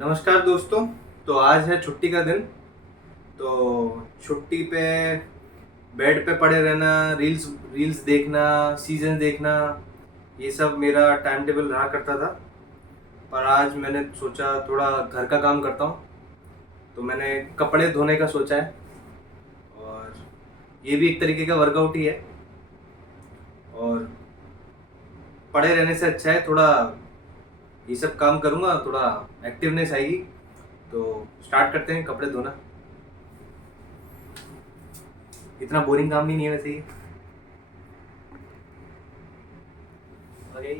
नमस्कार दोस्तों। तो आज है छुट्टी का दिन। तो छुट्टी पे बेड पे पड़े रहना, रील्स रील्स देखना, सीजन देखना, ये सब मेरा टाइम टेबल रहा करता था। पर आज मैंने सोचा थोड़ा घर का काम करता हूँ, तो मैंने कपड़े धोने का सोचा है। और ये भी एक तरीके का वर्कआउट ही है। और पड़े रहने से अच्छा है, थोड़ा ये सब काम करूँगा, थोड़ा एक्टिवनेस आएगी। तो स्टार्ट करते हैं कपड़े धोना। इतना बोरिंग काम भी नहीं है वैसे ये। ओके।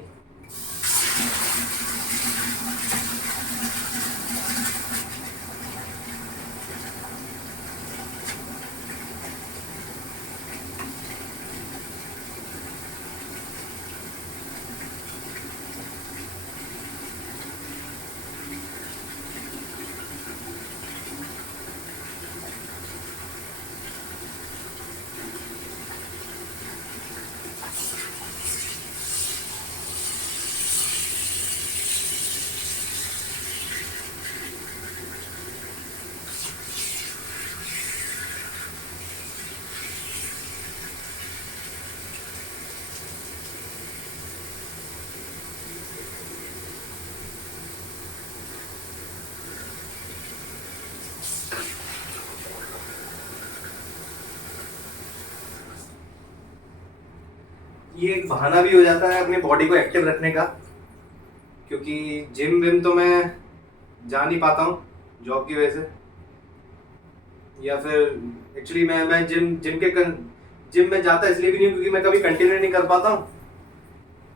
ये एक बहाना भी हो जाता है अपनी बॉडी को एक्टिव रखने का, क्योंकि जिम विम तो मैं जा नहीं पाता हूँ जॉब की वजह से। या फिर एक्चुअली मैं जिम में जाता इसलिए भी नहीं हूँ क्योंकि मैं कभी कंटिन्यू नहीं कर पाता हूँ।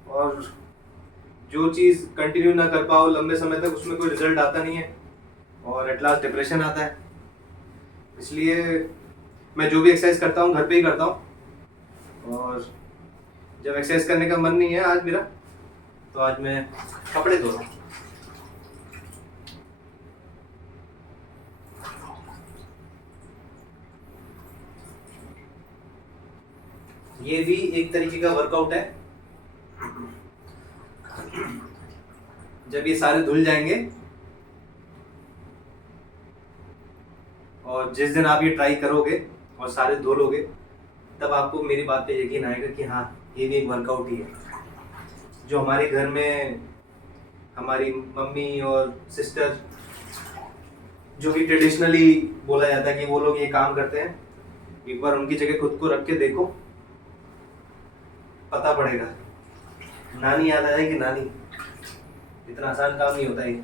और जो चीज़ कंटिन्यू ना कर पाओ लंबे समय तक, उसमें कोई रिजल्ट आता नहीं है और एट लास्ट डिप्रेशन आता है। इसलिए मैं जो भी एक्सरसाइज करता हूँ घर पे ही करता हूँ। और जब एक्सरसाइज करने का मन नहीं है आज मेरा, तो आज मैं कपड़े धो रहा हूँ। ये भी एक तरीके का वर्कआउट है। जब ये सारे धुल जाएंगे और जिस दिन आप ये ट्राई करोगे और सारे धो लोगे, तब आपको मेरी बात पे यकीन आएगा कि हाँ, ये भी एक वर्कआउट ही है। जो हमारे घर में हमारी मम्मी और सिस्टर, जो कि ट्रेडिशनली बोला जाता है कि वो लोग ये काम करते हैं, एक बार उनकी जगह खुद को रख के देखो, पता पड़ेगा। नानी याद आ जाएगी, नानी। इतना आसान काम नहीं होता ये।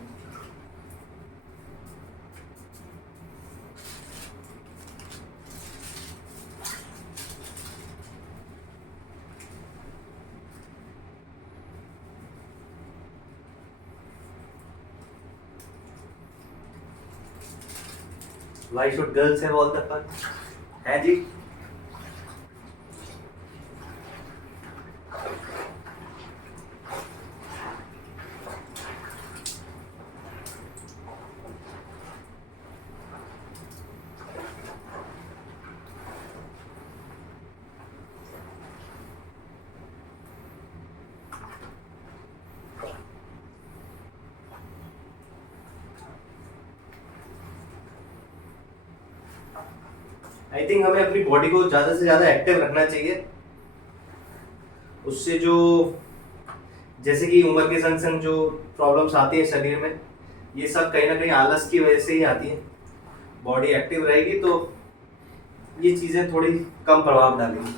Why should girls have all the fun? है जी। आई थिंक हमें अपनी बॉडी को ज़्यादा से ज़्यादा एक्टिव रखना चाहिए। उससे जो, जैसे कि उम्र के संग संग जो प्रॉब्लम्स आती हैं शरीर में, ये सब कहीं ना कहीं आलस की वजह से ही आती है। बॉडी एक्टिव रहेगी तो ये चीज़ें थोड़ी कम प्रभाव डालेंगी।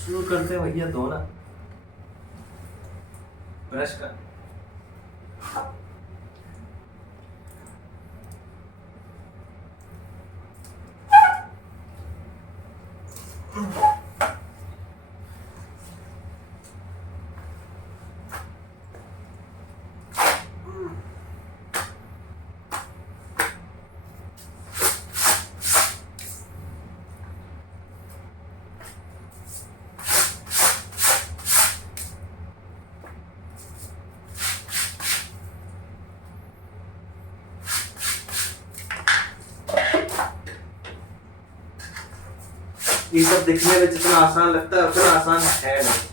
शुरू करते हैं भैया धोना, ब्रश कर। ये सब दिखने में जितना आसान लगता है उतना आसान है नहीं।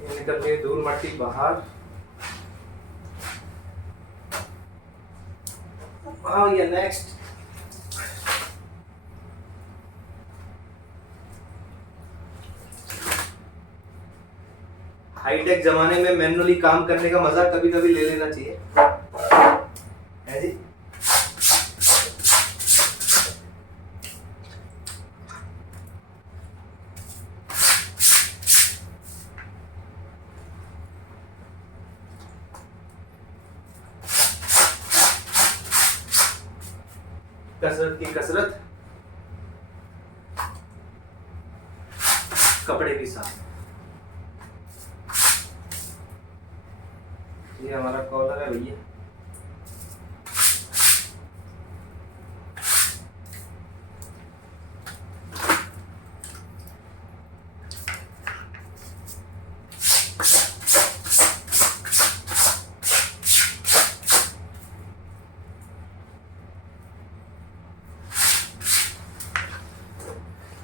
ये निकल गई धूल मट्टी बाहर। ये नेक्स्ट हाईटेक जमाने में मैनुअली काम करने का मजा कभी कभी ले लेना चाहिए, है जी। कसरत की कसरत, कपड़े भी साफ। ये हमारा कॉलर है भैया।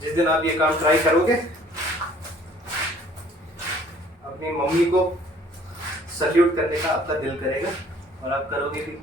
जिस दिन आप ये काम ट्राई करोगे अपनी मम्मी को सल्यूट करने का आपका दिल करेगा और आप करोगे भी।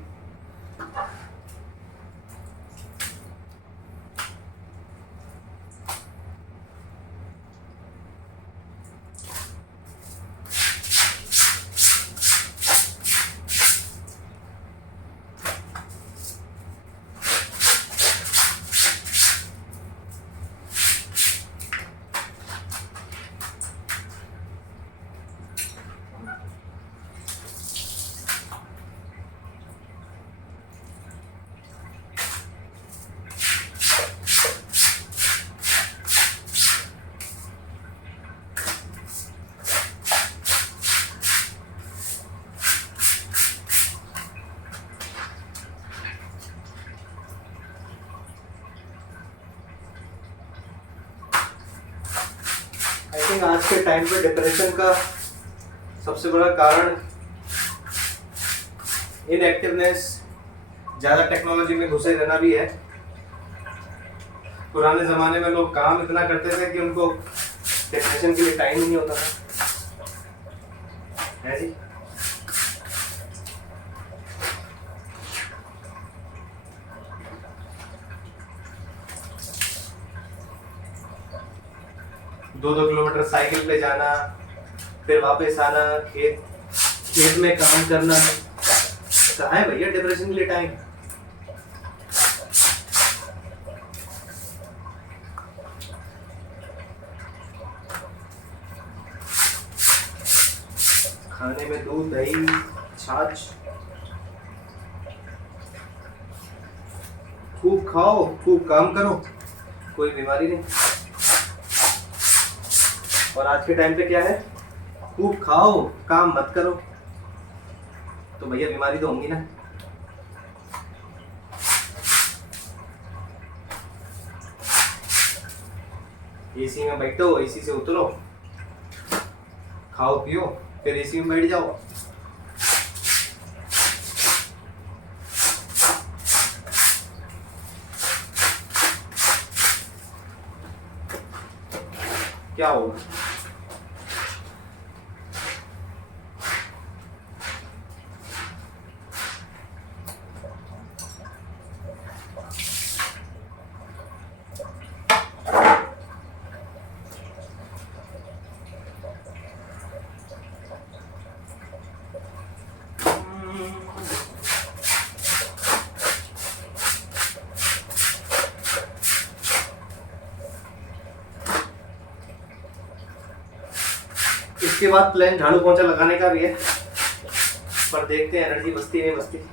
आई थिंक आज के टाइम पे डिप्रेशन का सबसे बड़ा कारण इनएक्टिवनेस, ज़्यादा टेक्नोलॉजी में घुसे रहना भी है। पुराने ज़माने में लोग काम इतना करते थे कि उनको डिप्रेशन के लिए टाइम ही नहीं होता था, है जी। दो 2 किलोमीटर साइकिल पे जाना, फिर वापस आना, खेत में काम करना। कहाँ है भैया डिप्रेशन के लिए टाइम? खाने में दूध, दही, छाछ खूब खाओ, खूब काम करो, कोई बीमारी नहीं। और आज के टाइम पे क्या है, खूब खाओ काम मत करो, तो भैया बीमारी तो होंगी ना। एसी में बैठो, एसी से उतरो, खाओ पियो, फिर एसी में बैठ जाओ। क्या होगा? इसके बाद प्लान झाड़ू पोंछा लगाने का भी है, पर देखते हैं एनर्जी बचती नहीं बचती।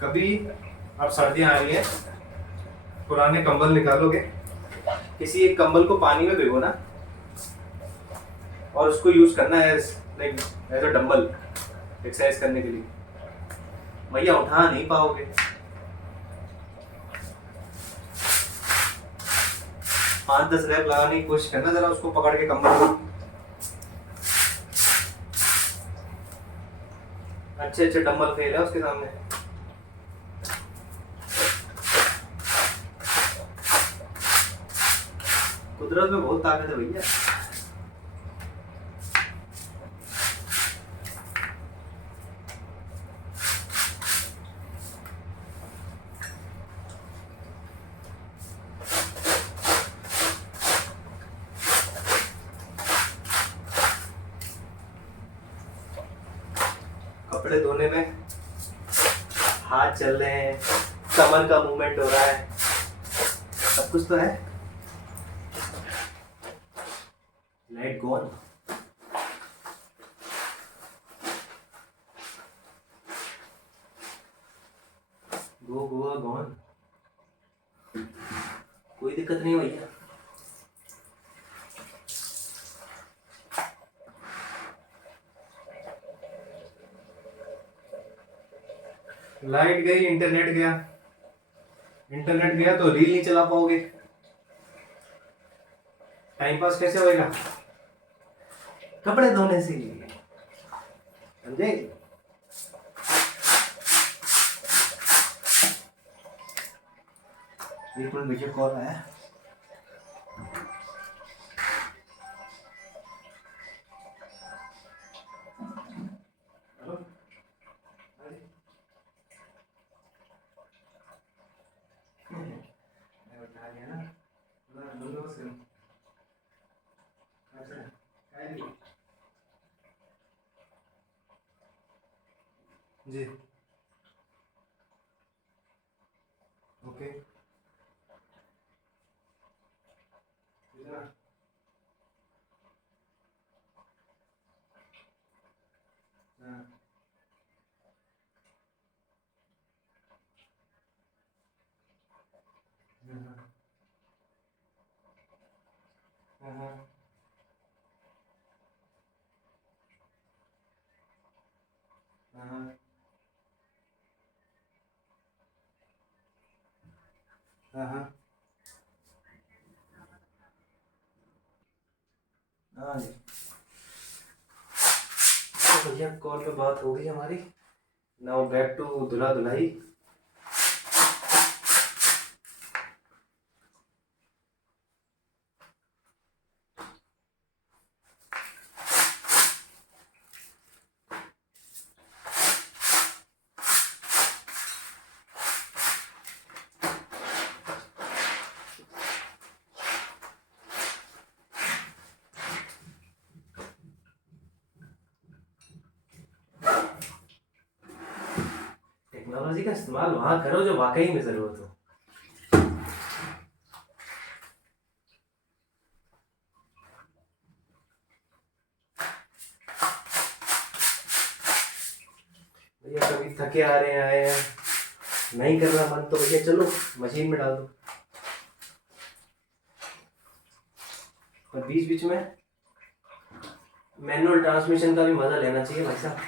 कभी अब सर्दियाँ आ रही हैं, पुराने कंबल निकालोगे, किसी एक कंबल को पानी में भिगोना और उसको यूज करना as like as a dumbbell exercise करने के लिए। भैया उठा नहीं पाओगे। 5-10 रैप लगाने की कोशिश करना जरा, उसको पकड़ के कंबल को। अच्छे अच्छे डंबल फेल है उसके सामने। कुदरत में बहुत ताकत है भैया। कपड़े धोने में हाथ चल रहे हैं, कमर का मूवमेंट हो रहा है, सब कुछ तो है। Light gone. Go Goa gone. कोई दिक्कत नहीं भैया। लाइट गई, इंटरनेट गया। इंटरनेट गया तो रील नहीं चला पाओगे, टाइम पास कैसे होएगा? कपड़े धोने से समझे? एक मिनट, मुझे कॉल आया। हेलो, मैं उठा लिया ना, जी ओके। हाँ जी, तो भैया कॉल पे बात हो गई हमारी। नाउ बैक टू दुल्हा दुल्हाई। टेक्नोलॉजी का इस्तेमाल वहां करो जो वाकई में जरूरत हो। भैया कभी थके आ रहे हैं, आए हैं, नहीं कर रहा मन, तो भैया चलो मशीन में डाल दो। और बीच बीच में मैनुअल ट्रांसमिशन का भी मजा लेना चाहिए भाई साहब।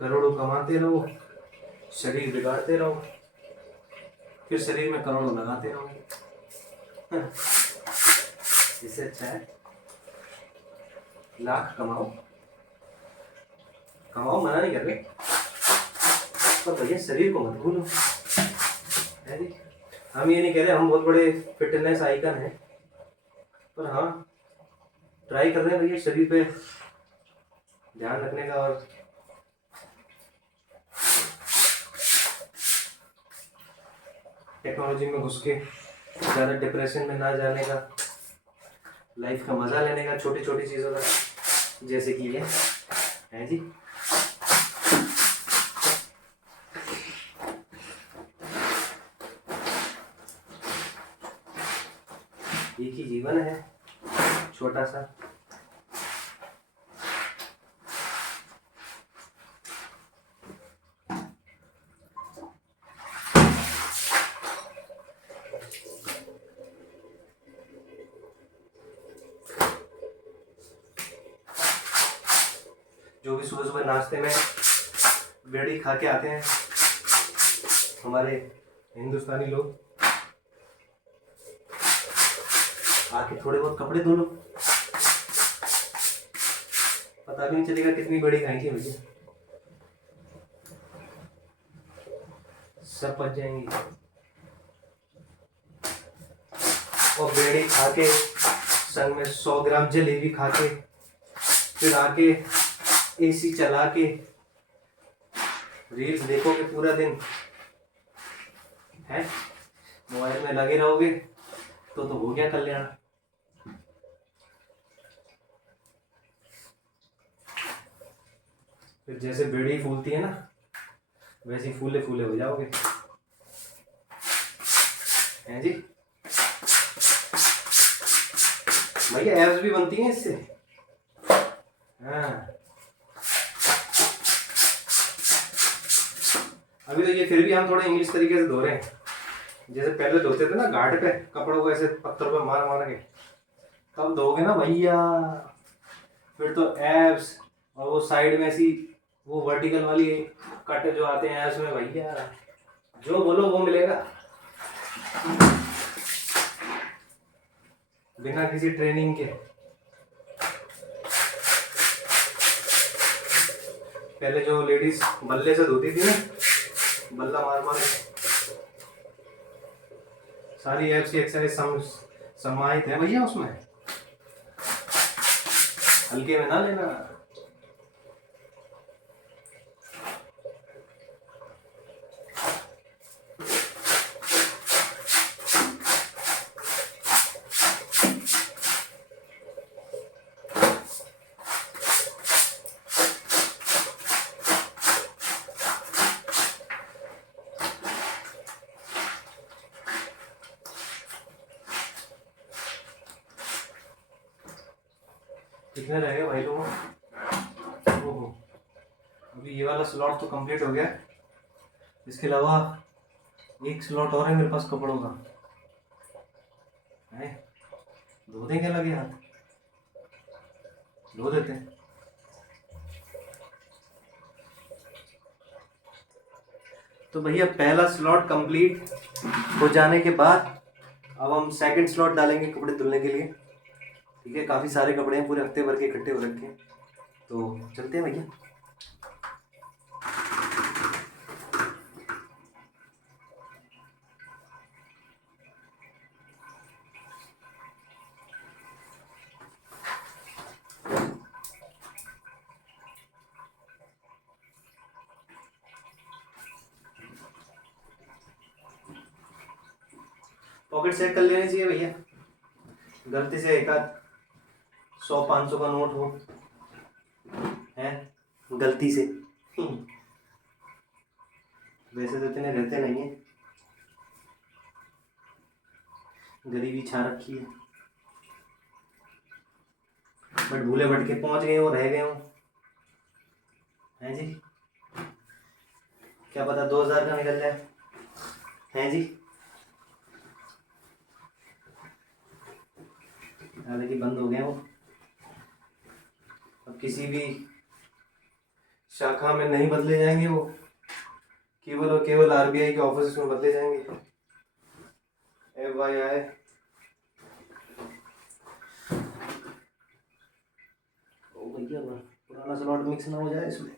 करोड़ों कमाते रहो, शरीर बिगाड़ते रहो, फिर शरीर में करोड़ों लगाते रहो। इससे अच्छा है लाख कमाओ। कमाओ, मना नहीं कर रहे, पर भैया शरीर को मत भूलो। है जी, हम ये नहीं कह रहे हम बहुत बड़े फिटनेस आइकन हैं, पर हाँ ट्राई कर रहे हैं भैया शरीर पे ध्यान रखने का। और टेक्नोलॉजी में घुस के ज़्यादा डिप्रेशन में ना जाने का, लाइफ का मज़ा लेने का छोटी छोटी चीज़ों का, जैसे कि ये है जी। एक ही जीवन है छोटा सा। जो भी सुबह सुबह नाश्ते में बेड़ी खा के आते हैं हमारे हिंदुस्तानी लोग, आके थोड़े बहुत कपड़े धो लो, पता भी नहीं चलेगा कितनी बड़ी खाएंगे भैया, सब पच जाएंगी। और बेड़ी खा के संग में 100 ग्राम जलेबी खा के फिर आके एसी चला के रील्स देखोगे पूरा दिन, है मोबाइल में लगे रहोगे तो हो गया कल्याण। फिर जैसे बेड़ी फूलती है ना, वैसे ही फूले फूले हो जाओगे, हैं जी। भैया एब्स भी बनती हैं इससे। हाँ, अभी तो ये फिर भी हम थोड़े इंग्लिश तरीके से धो रहे हैं, जैसे पहले धोते थे ना घाट पे कपड़ों को ऐसे पत्थर पे मार मार के, कब धोगे ना भैया फिर तो एब्स, और वो साइड में ऐसी वो वर्टिकल वाली कट जो आते हैं एब्स में भैया, जो बोलो वो मिलेगा बिना किसी ट्रेनिंग के। पहले जो लेडीज बल्ले से धोती थी ना, बल्ला मार मार सारी एब्स की एक्सरसाइज समाहित है भैया उसमें, हल्के में ना लेना। कितने रह गए भाई लोगों? ओहो, अभी ये वाला स्लॉट तो कंप्लीट हो गया, इसके अलावा एक स्लॉट और है मेरे पास कपड़ों का, है धो देंगे लगे हाथ, धो देते हैं। तो भैया पहला स्लॉट कंप्लीट हो जाने के बाद अब हम सेकंड स्लॉट डालेंगे कपड़े धुलने के लिए, ठीक है। काफ़ी सारे कपड़े हैं, पूरे हफ्ते भर के इकट्ठे हो रखे हैं, तो चलते हैं भैया। पॉकेट सेट कर लेने चाहिए भैया, गलती से एक आध 100-500 का नोट हो है गलती से, वैसे तो इतने रहते नहीं है, गरीबी छा रखी है, बट भूले भटके पहुंच गए हो, रह गए हो, हैं जी। क्या पता 2000 का निकल जाए, हैं जी। हालांकि बंद हो गए वो, अब किसी भी शाखा में नहीं बदले जाएंगे वो, केवल और केवल आरबीआई के ऑफिस में बदले जाएंगे। FYI, ओ भैया पुराना स्लॉट मिक्स ना हो जाए इसमें।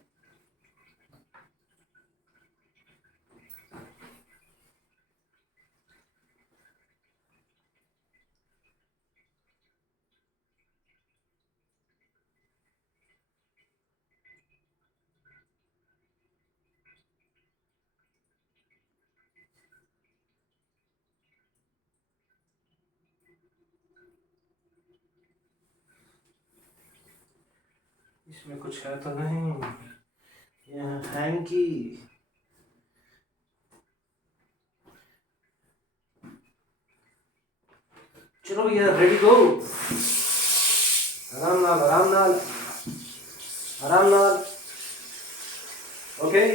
इसमें कुछ है तो नहीं? यहाँ हैंकी। चलो भैया, रेडी गो। आराम नाल, आराम नाल, आराम नाल। ओके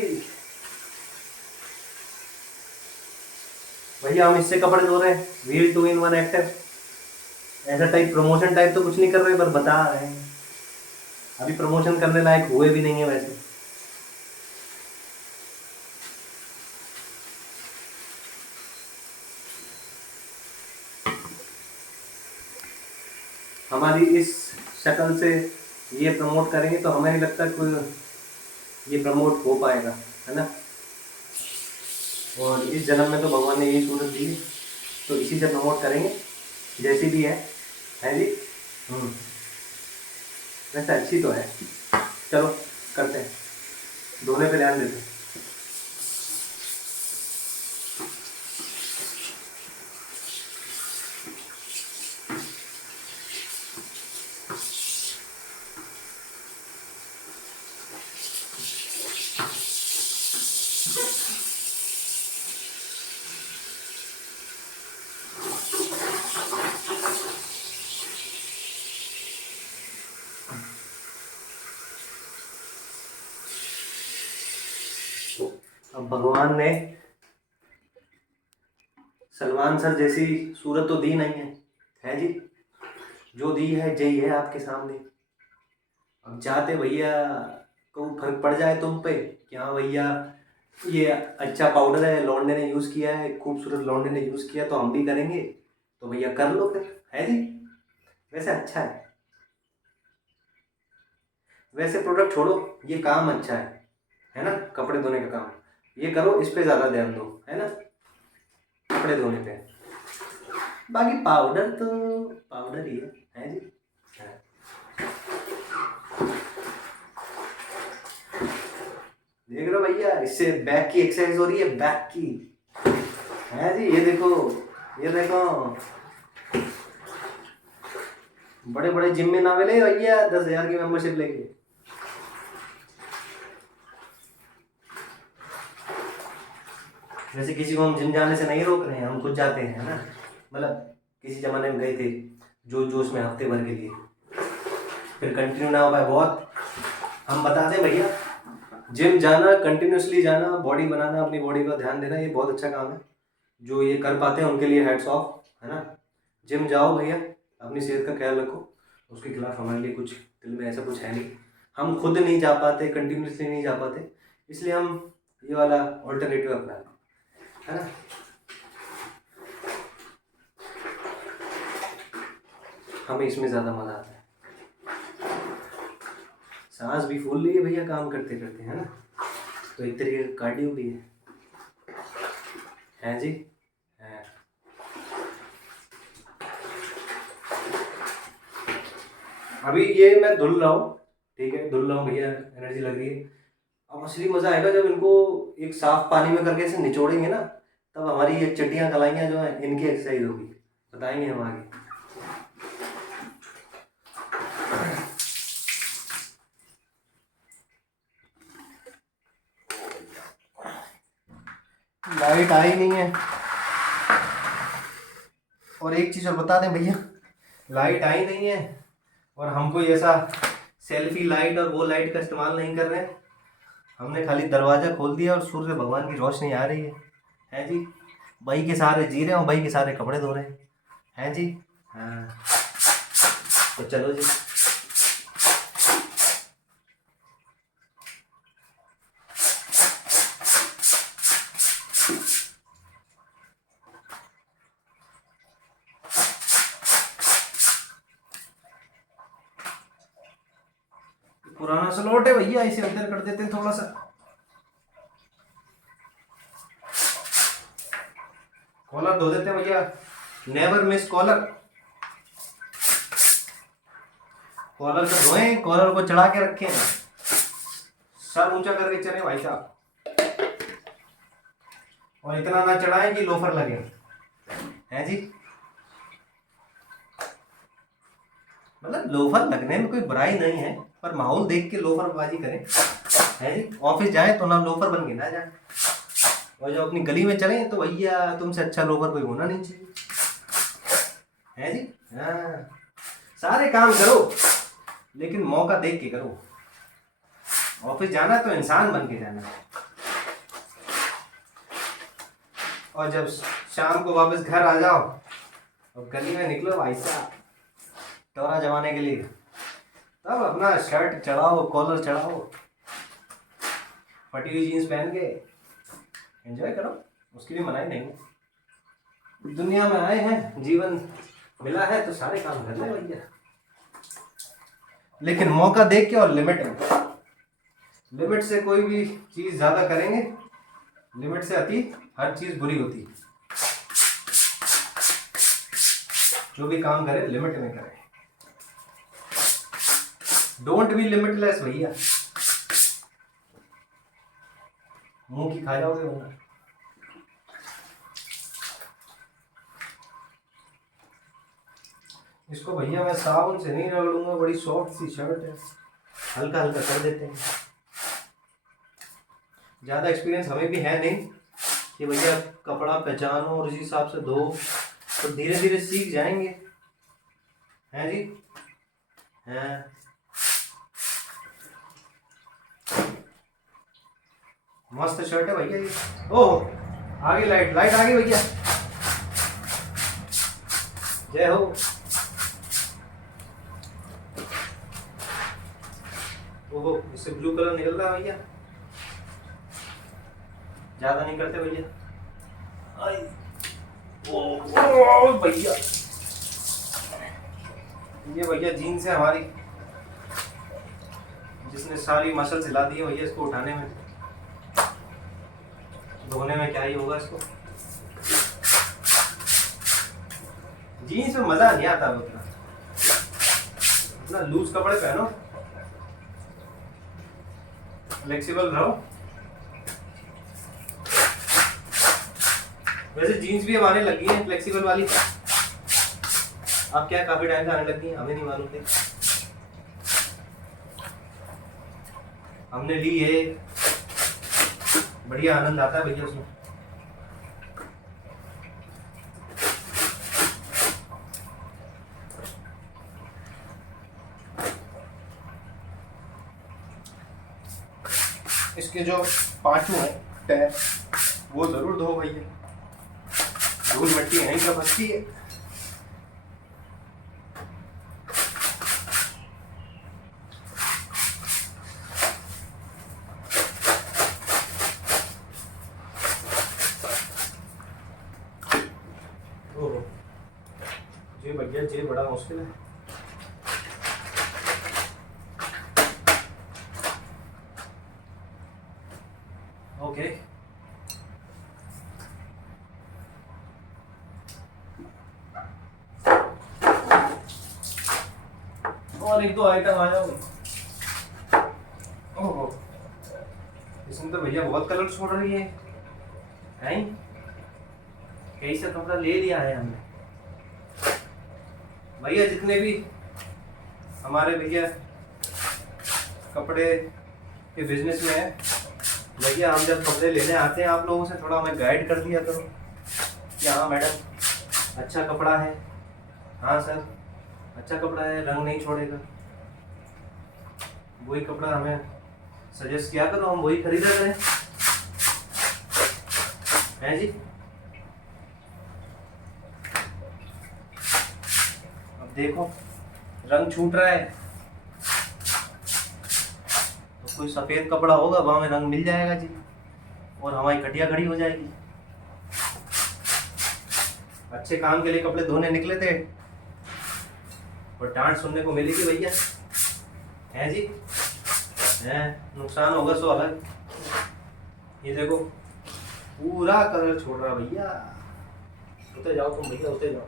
भैया, हम इससे कपड़े धो रहे हैं, व्हील 2 in 1 एक्टिव। ऐसा टाइप प्रमोशन टाइप तो कुछ नहीं कर रहे, पर बता रहे हैं। अभी प्रमोशन करने लायक हुए भी नहीं है वैसे। हमारी इस शक्ल से ये प्रमोट करेंगे तो हमें नहीं लगता कोई ये प्रमोट हो पाएगा, है ना। और इस जन्म में तो भगवान ने यही सूरत दी है, तो इसी से प्रमोट करेंगे जैसी भी है जी। वैसे अच्छी तो है। चलो करते हैं, धोने पे ध्यान देते हैं। अब भगवान ने सलमान सर जैसी सूरत तो दी नहीं है जी। जो दी है जय है आपके सामने। अब जाते भैया को फर्क पड़ जाए तुम पे कि हाँ भैया ये अच्छा पाउडर है, लौंडे ने यूज़ किया है, खूबसूरत लौंडे ने यूज़ किया, तो हम भी करेंगे। तो भैया कर लो फिर, है जी। वैसे अच्छा है, वैसे प्रोडक्ट छोड़ो, ये काम अच्छा है ना। कपड़े धोने का काम ये करो, इस पे ज़्यादा ध्यान दो, है ना, कपड़े धोने पे। बाकी पाउडर तो पाउडर ही है जी। है। देख रहे हो भैया, इससे बैक की एक्सरसाइज हो रही है, बैक की, है जी। ये देखो, ये देखो, बड़े बड़े जिम में ना मिले भैया 10,000 की मेंबरशिप लेके। वैसे किसी को हम जिम जाने से नहीं रोक रहे हैं, हम खुद जाते हैं, है ना। मतलब किसी जमाने में गए थे जोश जोश में हफ्ते भर के लिए, फिर कंटिन्यू ना हो पाए बहुत। हम बता दें भैया, जिम जाना, कंटिन्यूसली जाना, बॉडी बनाना, अपनी बॉडी का ध्यान देना, ये बहुत अच्छा काम है। जो ये कर पाते हैं उनके लिए हैट्स ऑफ, है ना। जिम जाओ भैया, अपनी सेहत का ख्याल रखो। उसके खिलाफ हमारे लिए कुछ दिल में ऐसा कुछ है नहीं। हम खुद नहीं जा पाते, कंटिन्यूसली नहीं जा पाते, इसलिए हम ये वाला ऑल्टरनेटिव अपनाते हैं, है ना। हमें इसमें ज़्यादा मज़ा आता है। सांस भी फूल रही है भैया काम करते करते, है ना। तो एक तरीके का कार्डियो भी है जी। है। अभी ये मैं धुल रहा हूँ, ठीक है, धुल रहा हूँ भैया, एनर्जी लग रही है। अब असली मज़ा आएगा जब इनको एक साफ पानी में करके इसे निचोड़ेंगे ना, तब हमारी ये चड्डियाँ कलाइयाँ जो हैं इनकी एक्सरसाइज होगी, बताएंगे हम आगे। लाइट आई नहीं है, और एक चीज़ और बता दें भैया, लाइट आई नहीं है और हम कोई ऐसा सेल्फी लाइट और वो लाइट का इस्तेमाल नहीं कर रहे हैं। हमने खाली दरवाज़ा खोल दिया और सूर्य भगवान की रोशनी आ रही है जी। भाई के सहारे जी रहे हैं और भाई के सहारे कपड़े धो रहे हैं जी। हाँ, तो चलो जी। पुराना स्लॉट है भैया, इसे अंदर कर देते हैं थोड़ा सा। कॉलर धो देते हैं भैया, नेवर मिस कॉलर। कॉलर को धोएं, कॉलर को चढ़ा के रखें, सर ऊंचा करके चले भाई साहब, और इतना ना चढ़ाएं कि लोफर लगे, हैं जी। मतलब लोफर लगने में कोई बुराई नहीं है, पर माहौल देख के लोफरबाजी करें, है जी। ऑफिस जाए तो ना लोफर बन के ना जाए, और जब अपनी गली में चले तो भैया तुमसे अच्छा लोफर कोई होना नहीं चाहिए, है जी। हाँ, सारे काम करो लेकिन मौका देख के करो। ऑफिस जाना तो इंसान बन के जाना, और जब शाम को वापस घर आ जाओ और गली में निकलो भाई साहब टोरा जमाने के लिए, तब अपना शर्ट चढ़ाओ, कॉलर चढ़ाओ, फटी हुई जीन्स पहन के एंजॉय करो, उसकी भी मनाही नहीं। दुनिया में आए हैं, जीवन मिला है तो सारे काम कर ले भैया, लेकिन मौका देख के और लिमिट में। लिमिट से कोई भी चीज ज्यादा करेंगे, लिमिट से अति हर चीज बुरी होती है। जो भी काम करे लिमिट में करे, डोंट बी लिमिटलेस भैया, मुंह की खा जाओगे वरना। इसको भैया मैं साबुन से नहीं रगड़ूंगा, बड़ी सॉफ्ट सी शर्ट है, हल्का हल्का कर देते हैं। ज़्यादा एक्सपीरियंस हमें भी है नहीं कि भैया कपड़ा पहचानो और इसी हिसाब से धो, तो धीरे धीरे सीख जाएंगे, हैं जी। हैं मस्त शर्ट है भैया ये। ओह आगे लाइट लाइट आ गई भैया, जय हो। ओहो इससे ब्लू कलर निकल रहा है भैया, ज्यादा नहीं करते भैया। ओ भैया, ये भैया जीन्स है हमारी, जिसने सारी मसल हिला दी है भैया इसको उठाने में, धोने में क्या ही होगा इसको। जीन्स में मजा नहीं आता उतना, अपना लूज कपड़े पहनो, फ्लेक्सिबल रहो। वैसे जीन्स भी हमारे लगी है फ्लेक्सिबल वाली, अब क्या काफी टाइम से आने लगी है, हमें नहीं मालूम थी, हमने ली है, बढ़िया आनंद आता है भैया उसमें। इसके जो पांचों हैं पैर वो जरूर धो भैया, धूल मिट्टी यहीं का बचती है। ओहो जी भैया जी बड़ा मुश्किल है। ओके और एक दो आइटम आ जाओ। ओहो इसमें तो भैया बहुत कलर छोड़ रही है, नहीं कहीं से कपड़ा ले लिया है हमने भैया। जितने भी हमारे भैया कपड़े के बिजनेस में है भैया, हम जब कपड़े लेने आते हैं आप लोगों से थोड़ा हमें गाइड कर दिया करो कि हाँ मैडम अच्छा कपड़ा है, हाँ सर अच्छा कपड़ा है, रंग नहीं छोड़ेगा, वही कपड़ा हमें सजेस्ट किया करो, हम वही खरीदा करें, हैं जी। अब देखो रंग छूट रहा है तो कोई सफेद कपड़ा होगा वहां में रंग मिल जाएगा जी, और हमारी घटिया घड़ी हो जाएगी। अच्छे काम के लिए कपड़े धोने निकले थे और डांट सुनने को मिलेगी भैया, हैं जी। हैं नुकसान होगा सो अलग। ये देखो पूरा कलर छोड़ रहा भैया, उतर जाओ तुम भैया उतर जाओ,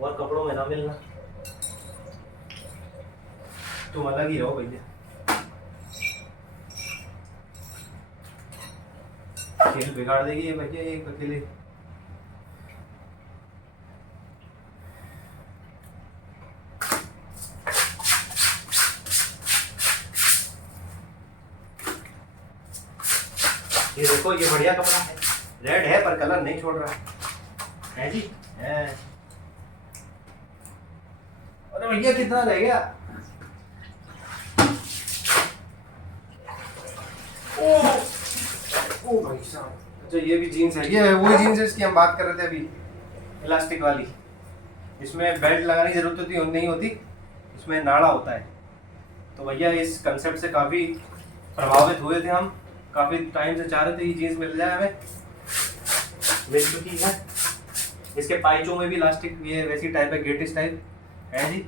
और कपड़ों में ना मिलना, तुम अलग ही रहो भैया। खेल बिगाड़ देगी ये भैया एक अकेले। देखो ये बढ़िया कपड़ा है, रेड है पर कलर नहीं छोड़ रहा है जी है। अरे भैया कितना रह गया? ओ ओ भाई साहब, अच्छा ये भी जीन्स है, ये वही जीन्स है इसकी हम बात कर रहे थे अभी, इलास्टिक वाली। इसमें बेल्ट लगाने की जरूरत होती नहीं होती, इसमें नाड़ा होता है। तो भैया इस कंसेप्ट से काफ़ी प्रभावित हुए थे हम, काफ़ी टाइम से चाह रहे थे ये जीन्स मिल जाए हमें, मिल चुकी है। इसके पाइचों में भी इलास्टिक ये वैसी टाइप है, गेटिस टाइप है जी,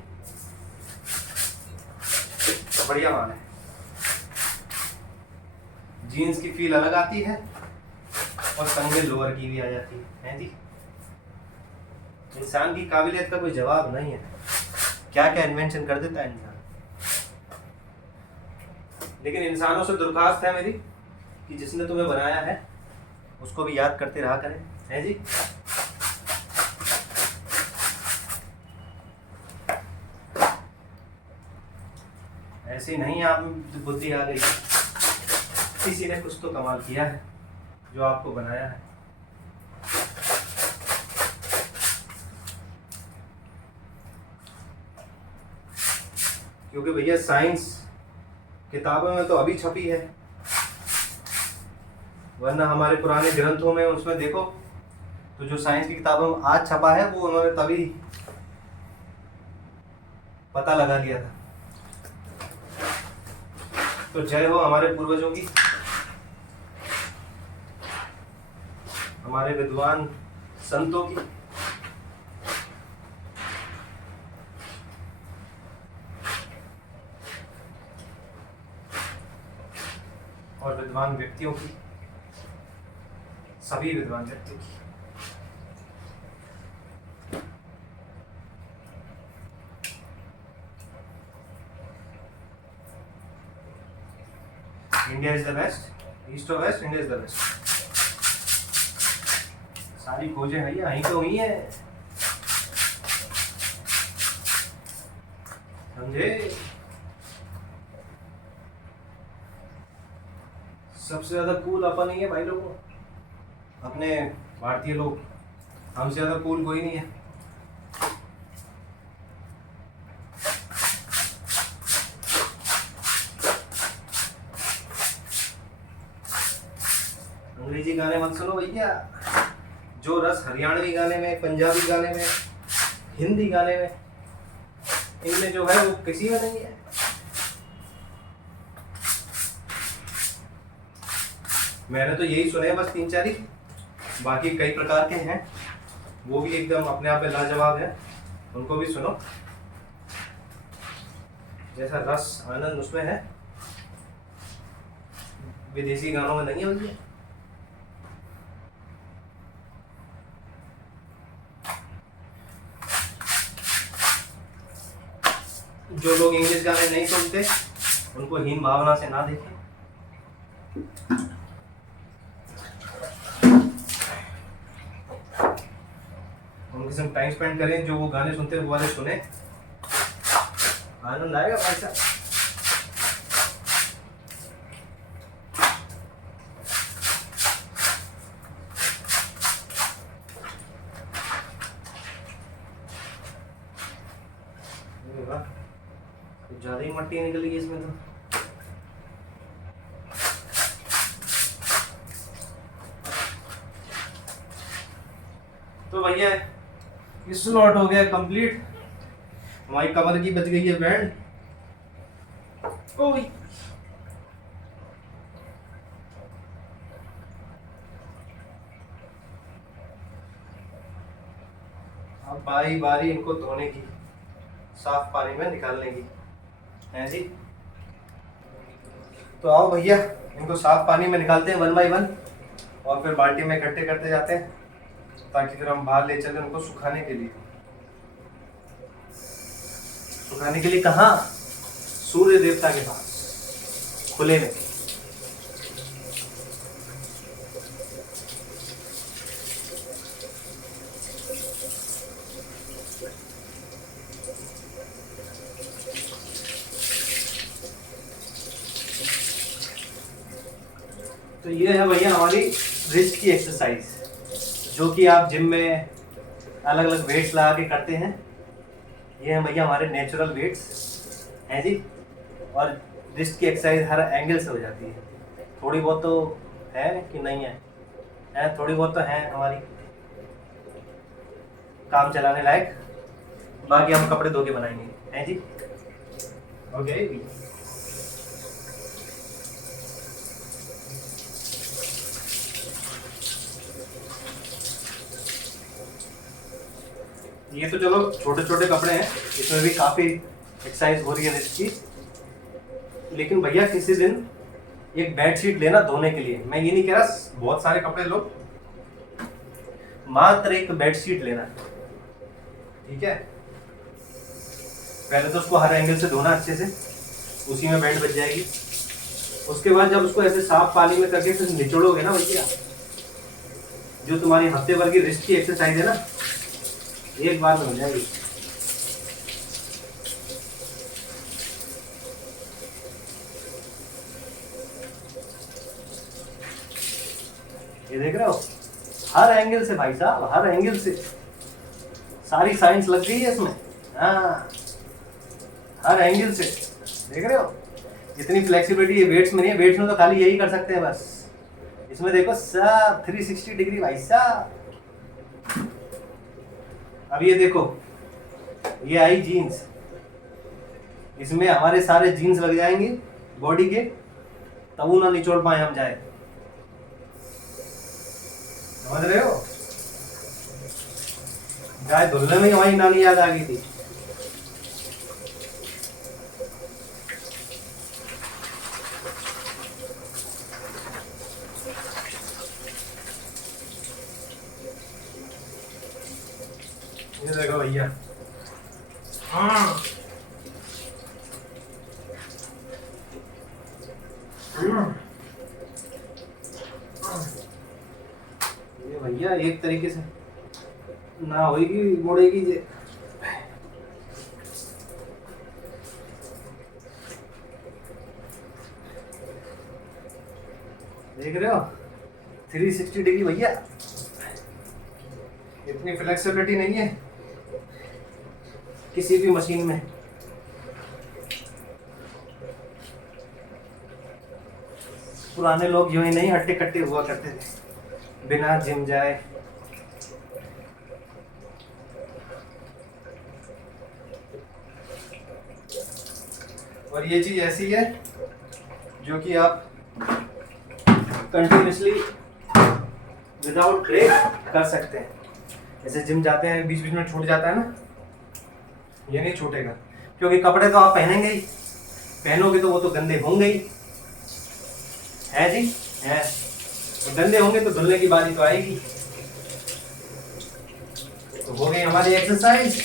बढ़िया माल है। जीन्स की फील अलग आती है और संग में लोअर की भी आ जाती है जी। इंसान की काबिलियत का कोई जवाब नहीं है, क्या क्या इन्वेंशन कर देता है इंसान। लेकिन इंसानों से दरख्वास्त है मेरी कि जिसने तुम्हें बनाया है उसको भी याद करते रहा करें, है जी। ऐसे नहीं आप बुद्धि आ गई, किसी ने कुछ तो कमाल किया है जो आपको बनाया है। क्योंकि भैया साइंस किताबों में तो अभी छपी है, वरना हमारे पुराने ग्रंथों में उसमें देखो तो जो साइंस की किताबों में आज छपा है वो उन्होंने तभी पता लगा लिया था। तो जय हो हमारे पूर्वजों की, हमारे विद्वान संतों की। और विद्वान व्यक्तियों की, सभी विद्वान व्यक्तियों की। India is the best, east और west, India is the best. सारी खोजें है यहीं तो हुई है, समझे। सबसे ज्यादा कूल अपन ही है भाई लोगों, अपने भारतीय लोग, हमसे ज्यादा कूल कोई नहीं है। अंग्रेजी गाने मत सुनो भैया, जो रस हरियाणवी गाने में, पंजाबी गाने में, हिंदी गाने में, इनमें जो है वो किसी में नहीं है। मैंने तो यही सुने बस 3-4 ही, बाकी कई प्रकार के हैं, वो भी एकदम अपने आप में लाजवाब है, उनको भी सुनो। जैसा रस आनंद उसमें है, विदेशी गानों में नहीं है भैया। जो लोग इंग्लिश गाने नहीं सुनते उनको हीन भावना से ना देखें। उनके साथ टाइम स्पेंड करें, जो वो गाने सुनते हैं वो वाले सुने, आनंद आएगा भाई साहब। कुछ ज्यादा ही मट्टी निकल गई इसमें तो भैया ये स्लॉट हो गया कंप्लीट। हमारी कमर की बच गई है बैंड। ओए अब बारी बारी इनको धोने की, साफ पानी में निकालने की है जी। तो आओ भैया इनको साफ पानी में निकालते हैं 1 बाय 1 और फिर बाल्टी में इकट्ठे करते जाते हैं, ताकि फिर हम बाहर ले चले उनको सुखाने के लिए। सुखाने के लिए कहाँ? सूर्य देवता के पास, खुले में। तो ये है भैया हमारी रिस्ट की एक्सरसाइज, जो कि आप जिम में अलग अलग वेट्स लगा के करते हैं। ये है भैया हमारे नेचुरल वेट्स हैं जी। और रिस्ट की एक्सरसाइज हर एंगल से हो जाती है। थोड़ी बहुत तो है कि नहीं है थोड़ी बहुत तो है हमारी काम चलाने लायक। बाकी हम कपड़े धो के बनाएंगे हैं जी। ओके ये तो चलो छोटे छोटे कपड़े हैं, इसमें भी काफ़ी एक्सरसाइज हो रही है रिस्ट की। लेकिन भैया किसी दिन एक बेड शीट लेना धोने के लिए। मैं ये नहीं कह रहा बहुत सारे कपड़े लो, मात्र एक बेड शीट लेना, ठीक है। पहले तो उसको हर एंगल से धोना अच्छे से, उसी में बेड बच जाएगी। उसके बाद जब उसको ऐसे साफ पानी में करके फिर निचोड़ोगे ना भैया, जो तुम्हारी हफ्ते भर की रिस्ट की एक्सरसाइज है ना, एक बार में हो जाएगी। ये देख रहे हो, हर एंगल से भाई साहब, हर एंगल से सारी साइंस लग गई है इसमें। हाँ, हर एंगल से देख रहे हो, इतनी फ्लेक्सिबिलिटी है वेट्स में नहीं है। वेट्स में तो खाली यही कर सकते हैं बस, इसमें देखो सब 360 डिग्री भाई साहब। अब ये देखो, ये आई जीन्स, इसमें हमारे सारे जीन्स लग जाएंगे बॉडी के, तब ना निचोड़ पाए हम जाए। समझ रहे हो, गाय धुलने में हमारी नानी याद आ गई थी। ये देखो भैया, ये भैया एक तरीके से ना होगी मुड़ेगी जे। देख रहे हो 360 डिग्री भैया, इतनी फ्लेक्सिबिलिटी नहीं है किसी भी मशीन में। पुराने लोग यूं ही नहीं हट्टे कट्टे हुआ करते थे बिना जिम जाए। और ये चीज ऐसी है जो कि आप कंटिन्यूसली विदाउट ब्रेक कर सकते हैं। जैसे जिम जाते हैं बीच बीच में छूट जाता है ना, ये नहीं छूटेगा, क्योंकि कपड़े तो आप पहनेंगे ही, पहनोगे तो वो तो गंदे होंगे ही, है जी है। तो गंदे होंगे तो धुलने की बारी तो आएगी। तो हो गई हमारी एक्सरसाइज,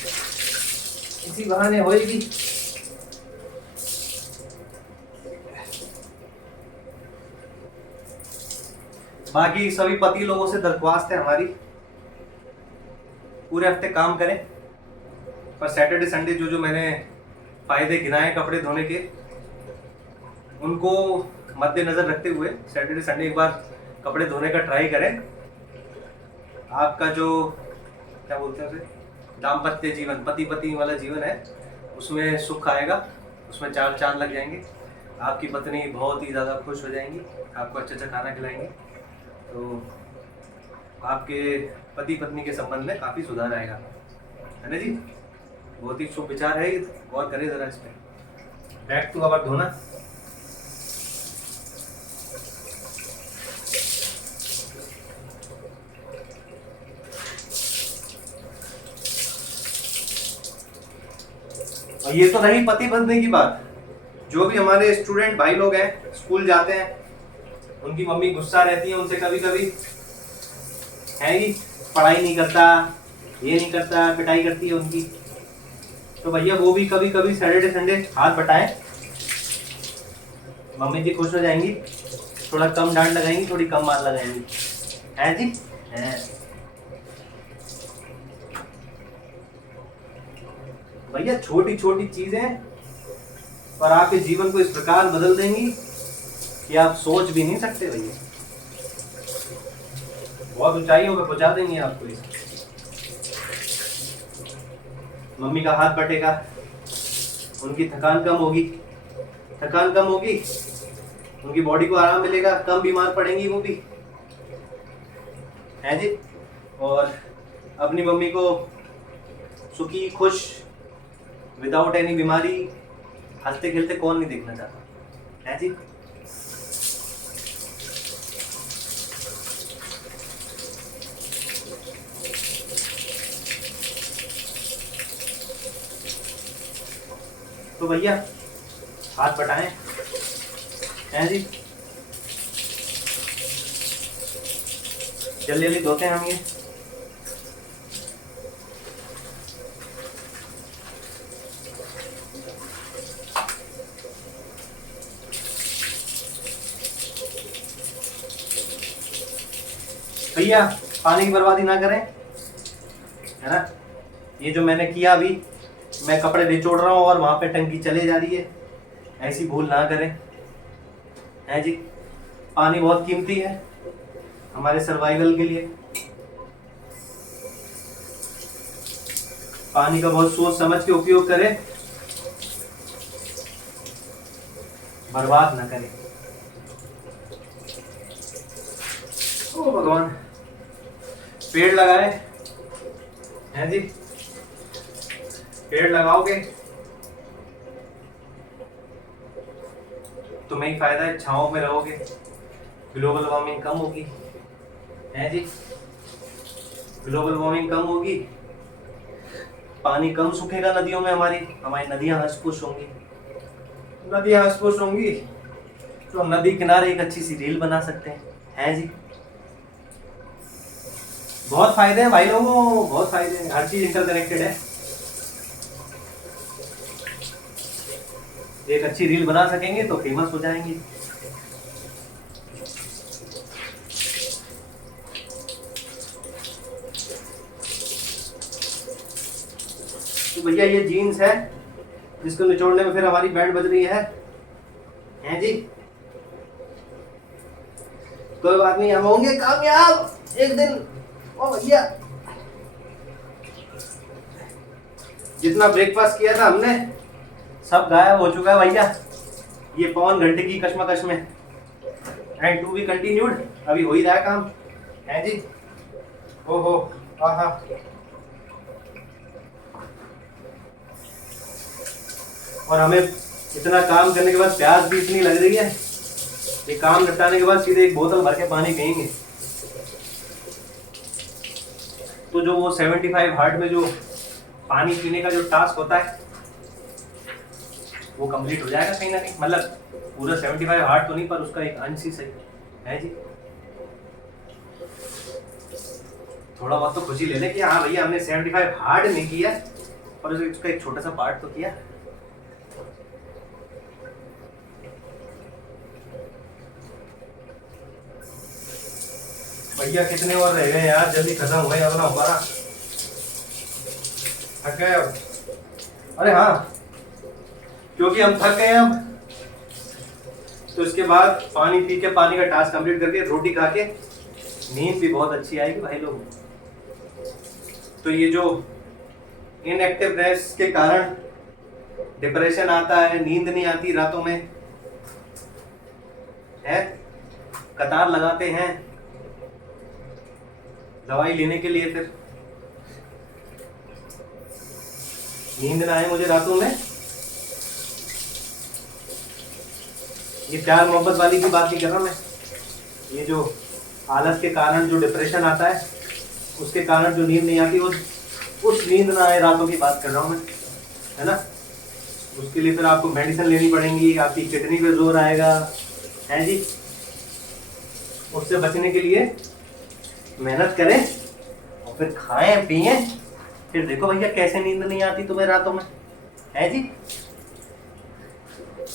इसी बहाने होएगी। बाकी सभी पति लोगों से दरख्वास्त है हमारी, पूरे हफ्ते काम करें, पर सैटरडे संडे जो जो मैंने फायदे गिनाए कपड़े धोने के, उनको मद्देनजर रखते हुए सैटरडे संडे एक बार कपड़े धोने का ट्राई करें। आपका जो क्या बोलते हैं उसे, दाम्पत्य जीवन, पति पत्नी वाला जीवन है, उसमें सुख आएगा, उसमें चार चांद लग जाएंगे। आपकी पत्नी बहुत ही ज़्यादा खुश हो जाएंगी, आपको अच्छा अच्छा खाना खिलाएंगे, तो आपके पति पत्नी के संबंध में काफ़ी सुधार आएगा, है ना जी। बहुत ही शुभ विचार है, गौर करें ज़रा इस पर। बैग तो अब धोना। और ये तो रही पति पत्नी की बात। जो भी हमारे स्टूडेंट भाई लोग हैं, स्कूल जाते हैं, उनकी मम्मी गुस्सा रहती है उनसे कभी कभी, है कि पढ़ाई नहीं करता, ये नहीं करता, पिटाई करती है उनकी। तो भैया वो भी कभी कभी सैटरडे संडे हाथ बटाएं, मम्मी जी खुश हो जाएंगी, थोड़ा कम डांट लगाएंगी, थोड़ी कम मार लगाएंगी, है जी है। भैया छोटी छोटी चीजें पर आपके जीवन को इस प्रकार बदल देंगी कि आप सोच भी नहीं सकते भैया। बहुत ऊंचाइयों पे पहुंचा देंगे आपको ये। मम्मी का हाथ बटेगा, उनकी थकान कम होगी, थकान कम होगी, उनकी बॉडी को आराम मिलेगा, कम बीमार पड़ेंगी वो भी, है जी। और अपनी मम्मी को सुखी खुश विदाउट एनी बीमारी हंसते खेलते कौन नहीं देखना चाहता, है जी। तो भैया हाथ बटाएं, हैं जी। जल्दी जल्दी धोते हैं हम ये। भैया पानी की बर्बादी ना करें, है ना। ये जो मैंने किया अभी, मैं कपड़े निचोड़ रहा हूँ और वहां पे टंकी चले जा रही है, ऐसी भूल ना करें, है जी। पानी बहुत कीमती है हमारे सर्वाइवल के लिए। पानी का बहुत सोच समझ के उपयोग करें, बर्बाद ना करें। ओ भगवान, पेड़ लगाए, हैं जी। पेड़ लगाओगे तुम्हें ही फायदा है, छांव में रहोगे, ग्लोबल वार्मिंग कम होगी, है जी। ग्लोबल वार्मिंग कम होगी, पानी कम सूखेगा नदियों में, हमारी नदियां हंस पुश होंगी। नदियां हंस पुश होंगी तो हम नदी किनारे एक अच्छी सी रील बना सकते हैं जी। बहुत फायदे हैं भाई लोगों, बहुत फायदे हैं, हर चीज इंटरकनेक्टेड है। एक अच्छी रील बना सकेंगे तो फेमस हो जाएंगे। तो भैया ये जीन्स है जिसको निचोड़ने में फिर हमारी बैंड बज रही है, हैं जी। कोई बात नहीं, हम होंगे कामयाब एक दिन। ओ भैया, जितना ब्रेकफास्ट किया था हमने सब गायब हो चुका है भैया, ये पौन घंटे की कश्मकश में। एंड टू बी कंटिन्यूड, अभी हो ही रहा है काम, है जी। ओहो, आहा। और हमें इतना काम करने के बाद प्यास भी इतनी लग रही है, ये काम निपटाने के बाद सीधे एक बोतल भर के पानी पियेंगे तो जो वो 75 हार्ट में जो पानी पीने का जो टास्क होता है वो कंप्लीट हो जाएगा कहीं ना कहीं। मतलब पूरा 75 हार्ट तो नहीं, पर उसका एक अंश ही सही, है जी। थोड़ा बहुत तो खुशी ले ले कि हाँ भैया हमने 75 हार्ट नहीं किया, और उसका एक छोटा सा पार्ट तो किया। भैया कितने और रह गए यार, जल्दी खत्म हो गए अपना हमारा, थक गए अब। अरे हाँ, क्योंकि हम थक गए अब, तो इसके बाद पानी पी के, पानी का टास्क कंप्लीट करके, रोटी खा के नींद भी बहुत अच्छी आएगी भाई लोग। तो ये जो इनएक्टिवनेस के कारण डिप्रेशन आता है, नींद नहीं आती रातों में, है, कतार लगाते हैं दवाई लेने के लिए, फिर नींद ना आए मुझे रातों में। ये प्यार मोहब्बत वाली की बात नहीं कर रहा मैं, ये जो आलस के कारण जो डिप्रेशन आता है, उसके कारण जो नींद नहीं आती, उस नींद ना आए रातों की बात कर रहा हूँ मैं, है ना। उसके लिए फिर आपको मेडिसिन लेनी पड़ेंगी, आपकी किडनी पे जोर आएगा, है जी। उससे बचने के लिए मेहनत करें और फिर खाएं पिए, फिर देखो भैया कैसे नींद नहीं आती तुम्हें रातों में, है जी।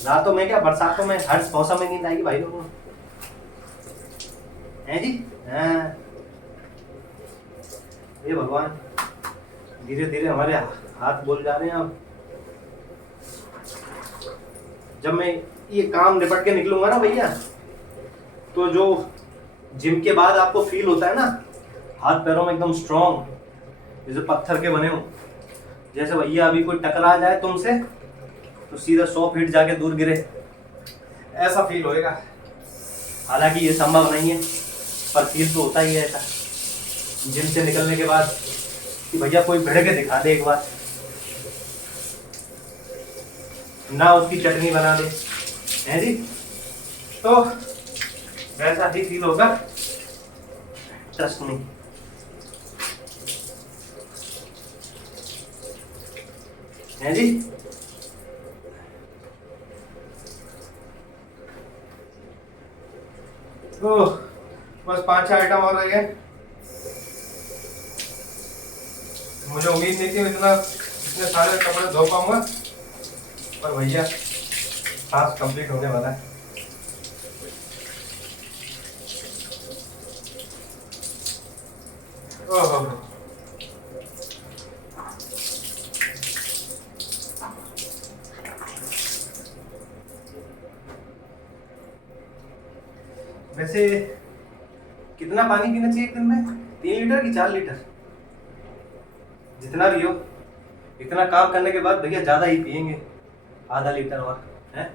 रातों में क्या, बरसातों में, हर मौसम में नींद आएगी भाई लोगों को, है जी। हाँ, ये भगवान धीरे धीरे हमारे हाथ बोल जा रहे हैं अब। जब मैं ये काम निपट के निकलूंगा ना भैया, तो जो जिम के बाद आपको फील होता है ना हाथ पैरों में एकदम स्ट्रांग, जैसे पत्थर के बने हो। जैसे भैया अभी कोई टकरा जाए तुमसे तो सीधा 100 फीट जाके दूर गिरे, ऐसा फील होएगा। हालांकि ये संभव नहीं है, पर फील तो होता ही है ऐसा जिम से निकलने के बाद कि भैया कोई भिड़ के दिखा दे एक बार, ना उसकी चटनी बना दे, है जी। तो वैसा ही फील होगा, ट्रस्ट मी। है जी। ओह, बस 5-6 आइटम और रह गए। मुझे उम्मीद नहीं थी इतने सारे कपड़े धो पाऊंगा, पर भैया टास्क कंप्लीट होने वाला है। ओह, वैसे कितना पानी पीना चाहिए एक दिन में? 3 लीटर कि 4 लीटर? जितना भी हो, इतना काम करने के बाद भैया ज्यादा ही पियेंगे, आधा लीटर और, है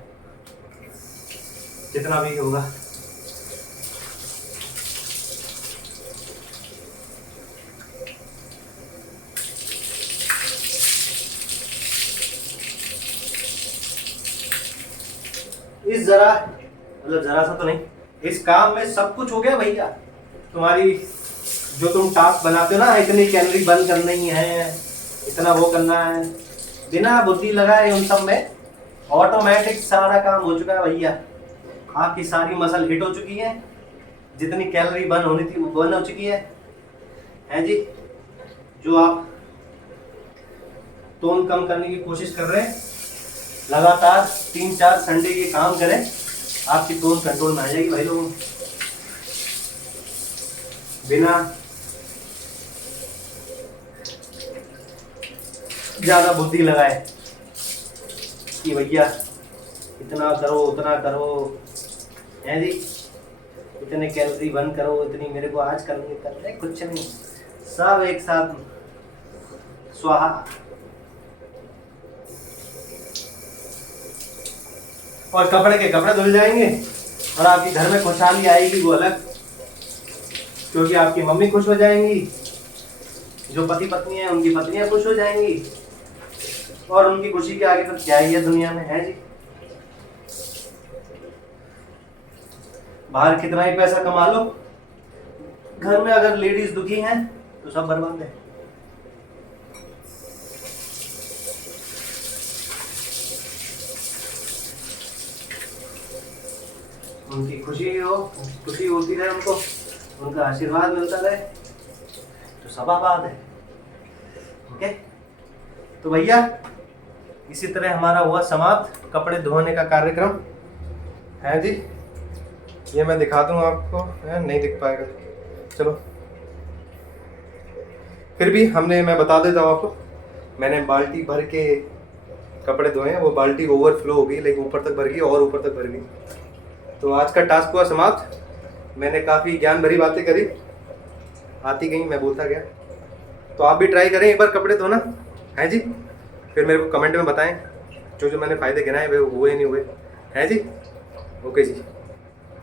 जितना भी होगा। इस जरा मतलब जरा सा तो नहीं, इस काम में सब कुछ हो गया भैया। तुम्हारी जो तुम टास्क बनाते हो ना, इतनी कैलोरी बर्न करनी है, इतना वो करना है, बिना बुद्धि लगाए उन सब में ऑटोमेटिक सारा काम हो चुका है भैया। आपकी सारी मसल हिट हो चुकी है, जितनी कैलोरी बर्न होनी थी वो बर्न हो चुकी है जी। जो आप टोन कम करने की कोशिश कर रहे हैं, लगातार 3-4 संडे के काम करें, आपकी टोन कंट्रोल में आ जाएगी भाई लोगों। बिना ज्यादा बुद्धि लगाए कि भैया इतना करो उतना करो, है जी, इतने कैलोरी बर्न करो, इतनी मेरे को आज करनी, कुछ नहीं, सब एक साथ स्वाहा। और कपड़े के कपड़े धुल जाएंगे और आपके घर में खुशहाली आएगी, वो अलग, क्योंकि आपकी मम्मी खुश हो जाएंगी, जो पति पत्नी है उनकी पत्नियां खुश हो जाएंगी, और उनकी खुशी के आगे तो क्या ही है दुनिया में, है जी। बाहर कितना ही पैसा कमा लो, घर में अगर लेडीज दुखी हैं तो सब बर्बाद है। उनकी खुशी होती रहे, उनका आशीर्वाद मिलता रहे, तो सब आबाद है। ओके, तो भैया इसी तरह हमारा हुआ समाप्त कपड़े धोने का कार्यक्रम, है जी। ये मैं दिखा दूं आपको, है नहीं दिख पाएगा, चलो फिर भी मैं बता देता हूँ आपको। मैंने बाल्टी भर के कपड़े धोए हैं, वो बाल्टी ओवरफ्लो हो गई, लेकिन ऊपर तक भर गई और ऊपर तक भर गई। तो आज का टास्क हुआ समाप्त। मैंने काफ़ी ज्ञान भरी बातें करी, आती गई, मैं बोलता गया। तो आप भी ट्राई करें एक बार कपड़े धोना, है जी। फिर मेरे को कमेंट में बताएं जो मैंने फ़ायदे गिनाए वे हुए नहीं हुए, है जी। ओके जी।